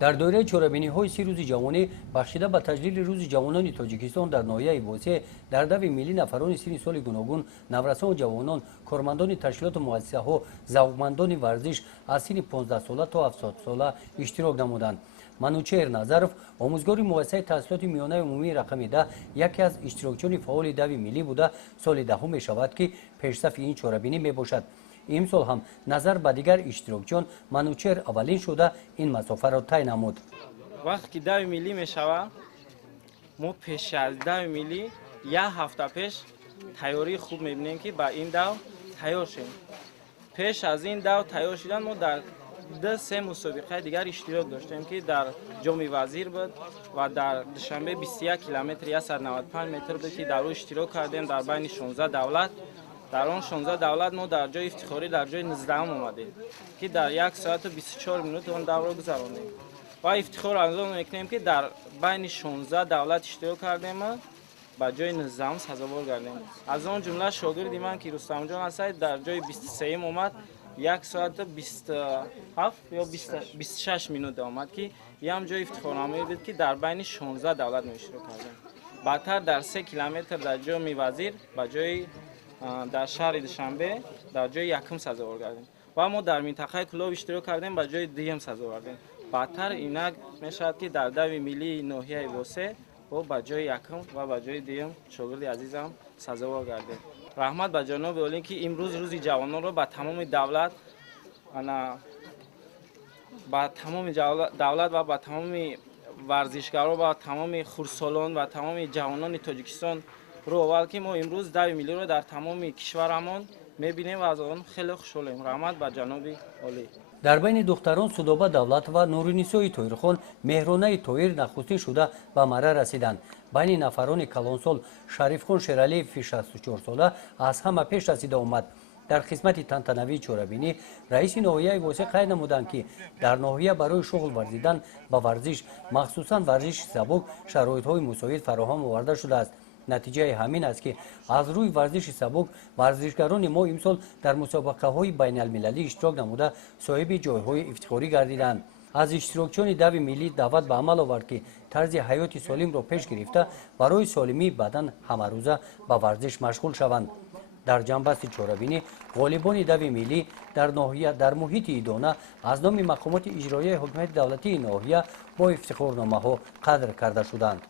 در دوره چهاربینی‌های 30 روز جوانی بخشیده به تجلیل روز جوانان تاجیکستان در ناحیه بوسه در دو میلی نفران سن سال گوناگون نورسان جوانان کارمندان تشکیلات و مؤسسه‌ها ذوقمندان ورزش از سن 15 ساله تا 70 ساله اشتراک نمودند. منوچهر نظرов آموزگار مؤسسه تحصیلات میانه عمومی رقم 10 یکی از اشتراکچیان فعال دو میلی بوده سال دهم می شود که پیشرفت این چهاربینی می باشد. امسال هم نظر به دیگر اشتراکچیان منوچهر اولین شده این مسافه را طی نمود. وقتی دو میلی می شود ما پیش از دو میلی یک هفته پیش تیاری خوب می بینیم که با این دو تیار شیم. پیش از این دو تیار شدن ما در سه مسابقه دیگر اشتراک داشتیم که در جام وزیر بود و در دوشنبه 21 کیلومتر 195 متر بود که در او اشتراک کردیم در بین 16 دولت. در آن 16 دولت ما در جای افتخاری در جای 19 آمدیم که در 1 ساعت و 24 منوت آن دور را گذراندیم و افتخار از آن میکنیم که در بین 16 دولت اشتراک کردیم با جای 19 سزاوار گردیم. از آن جمله شاگردی من که رستم جان است در جای 23 اومد 1 ساعت و 27 یا 26 منوت آمد که یه هم جای افتخارنامه بود که در بین 16 دولت ما اشتراک کردیم. بعدتر در 3 کیلومتر در جام وزیر با جای در شهر دوشنبه در جای یکم سزاوار کردیم و ما در منطقه کلاب اشتراک کردیم با جای دیگه سزاوار کردیم. بعدتر اینک میشد که در دو میلی ناحیه بوسه و با جای یکم و با جای دیگه شاگرد عزیزم سزاوار کردیم. رحمت به جناب عالی که امروز روز جوانان رو با تمام دولت و با تمام ورزشکاران و تمام خردسالان و تمام جوانان تاجیکستان رو اول که ما امروز 2 میلی رو در تمام کشورمان میبینیم و از آن خیلی خوشحالیم. رحمت به جناب عالی. در بین دختران سودابه دولت و نورنیسای تویرخان مهرانه تویر نخستین شده به مره رسیدند. بین نفران کلانسال شریفخان شیرعلیف 64 ساله از همه پیش رسیده آمد. در قسمت تنتنوی چهاربینی رئیس ناحیه واسه قید نمودند که در ناحیه برای شغل ورزیدن به ورزش مخصوصا ورزش سبک شرایط‌های مساعد فراهم آورده شده است. نتیجه همین است که از روی ورزش سبک ورزشکاران ما امسال در مسابقه‌های بین المللی اشتراک نموده صاحب جایهای افتخاری گردیدند. از اشتراکچیان دو میلی دعوت به عمل آورد که طرز حیات سالم را پیش گرفته برای سالمی بدن همه روزه به ورزش مشغول شوند. در جنبست چهاربینی غالبان دو میلی در ناحیه در محیط ایدانه از نام مقامات اجرایی حکومت دولتی ناحیه با افتخارنامه ها قدر کرده شدند.